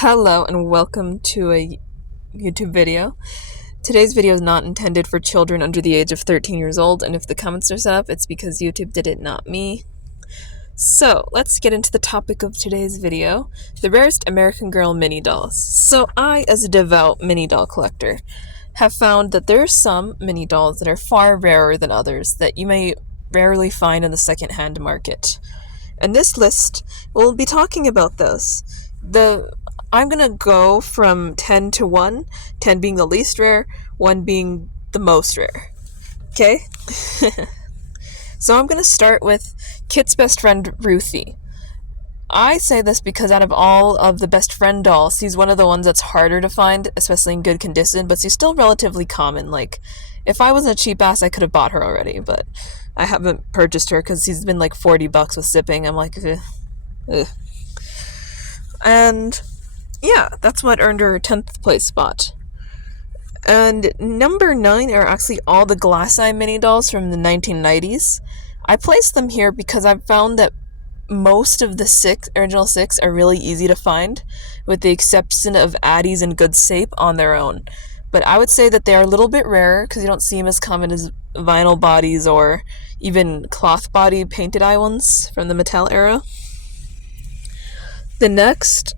Hello and welcome to a YouTube video. Today's video is not intended for children under the age of 13 years old, and if the comments are set up, it's because YouTube did it, not me. So, let's get into the topic of today's video, the rarest American Girl mini dolls. So I, as a devout mini doll collector, have found that there are some mini dolls that are far rarer than others that you may rarely find in the second-hand market. And this list, we'll be talking about those. I'm gonna go from 10 to 1, 10 being the least rare, 1 being the most rare. Okay? So I'm gonna start with Kit's best friend, Ruthie. I say this because out of all of the best friend dolls, she's one of the ones that's harder to find, especially in good condition, but she's still relatively common. Like, if I wasn't a cheap ass, I could have bought her already, but I haven't purchased her because she's been like $40 with shipping. I'm like, ugh. Ugh. And yeah, that's what earned her 10th place spot. And number 9 are actually all the Glasse mini dolls from the 1990s. I placed them here because I've found that most of the original 6 are really easy to find, with the exception of Addie's and Good Shape on their own. But I would say that they are a little bit rarer because you don't see them as common as vinyl bodies or even cloth body painted eye ones from the Mattel era. The next,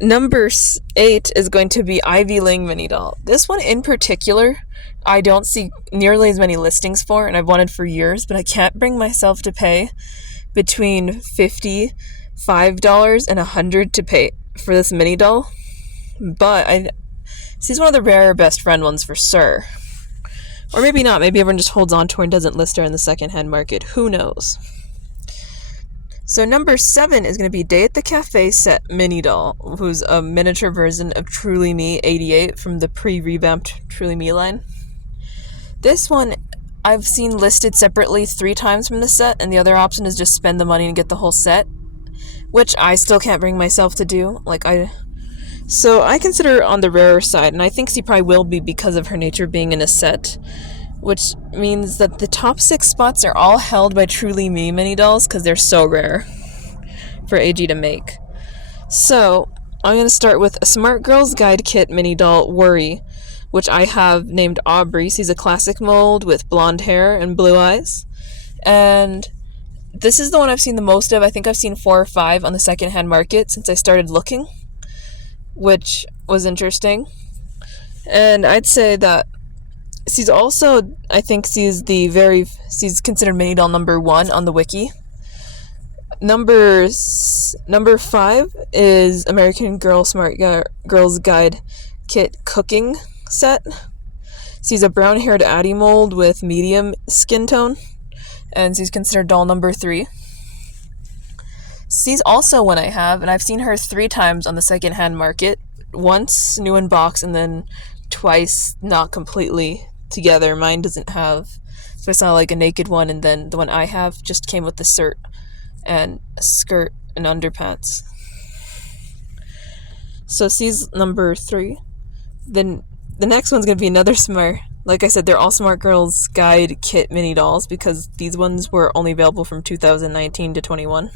number 8, is going to be Ivy Ling mini doll. This one in particular, I don't see nearly as many listings for, and I've wanted for years, but I can't bring myself to pay between $55 and $100 to pay for this mini doll. But she's one of the rare best friend ones for sure. Or maybe not. Maybe everyone just holds on to her and doesn't list her in the secondhand market. Who knows? So number 7 is going to be Day at the Cafe set mini doll, who's a miniature version of Truly Me 88 from the pre-revamped Truly Me line. This one I've seen listed separately 3 times from the set, and the other option is just spend the money and get the whole set, which I still can't bring myself to do. So I consider her on the rarer side, and I think she probably will be because of her nature being in a set, which means that the top 6 spots are all held by Truly Me mini dolls because they're so rare for AG to make. So I'm going to start with a Smart Girls Guide Kit mini doll, Worry, which I have named Aubrey. She's a classic mold with blonde hair and blue eyes. And this is the one I've seen the most of. I think I've seen 4 or 5 on the secondhand market since I started looking, which was interesting. And I'd say that she's also, I think she's considered mini doll number 1 on the wiki. Number 5 is American Girl Smart Girls Guide Kit Cooking Set. She's a brown-haired Addie mold with medium skin tone, and she's considered doll number 3. She's also one I have, and I've seen her 3 times on the second-hand market. Once new in box, and then twice not completely together. Mine doesn't have, so I saw like a naked one, and then the one I have just came with the shirt and a skirt and underpants. So she's number 3. Then the next one's going to be another smart. Like I said, they're all Smart Girls Guide Kit mini dolls because these ones were only available from 2019 to 21.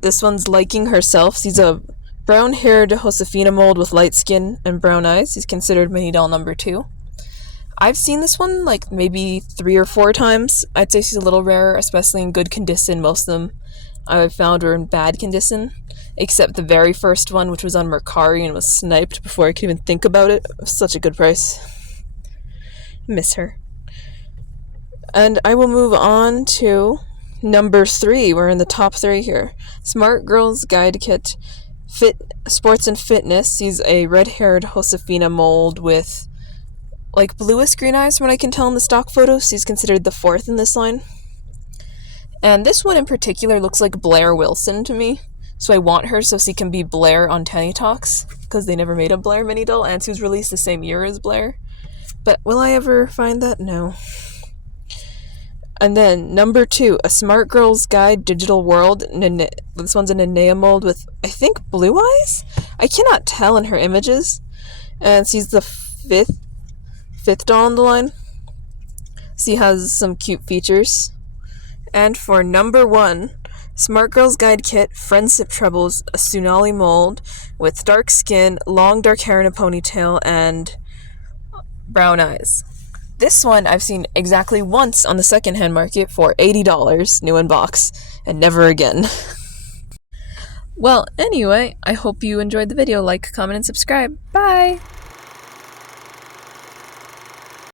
This one's Liking Herself. She's a brown-haired Josefina mold with light skin and brown eyes. She's considered mini doll number 2. I've seen this one like maybe 3 or 4 times. I'd say she's a little rarer, especially in good condition. Most of them I've found were in bad condition, except the very first one, which was on Mercari and was sniped before I could even think about it. It was such a good price. Miss her. And I will move on to number 3. We're in the top 3 here. Smart Girls Guide Kit Sports and Fitness. She's a red-haired Josefina mold with like bluish green eyes from what I can tell in the stock photos. She's considered the 4th in this line. And this one in particular looks like Blair Wilson to me. So I want her so she can be Blair on Tenny Talks, because they never made a Blair mini doll, and she was released the same year as Blair. But will I ever find that? No. And then number 2, a Smart Girls Guide Digital World. This one's a Nenea mold with, I think, blue eyes? I cannot tell in her images. And she's the 5th doll on the line. She has some cute features. And for number 1, Smart Girls Guide Kit Friendship Troubles, a Tsunali mold with dark skin, long dark hair in a ponytail, and brown eyes. This one I've seen exactly once on the secondhand market for $80, new in box, and never again. Well, anyway, I hope you enjoyed the video. Like, comment, and subscribe. Bye!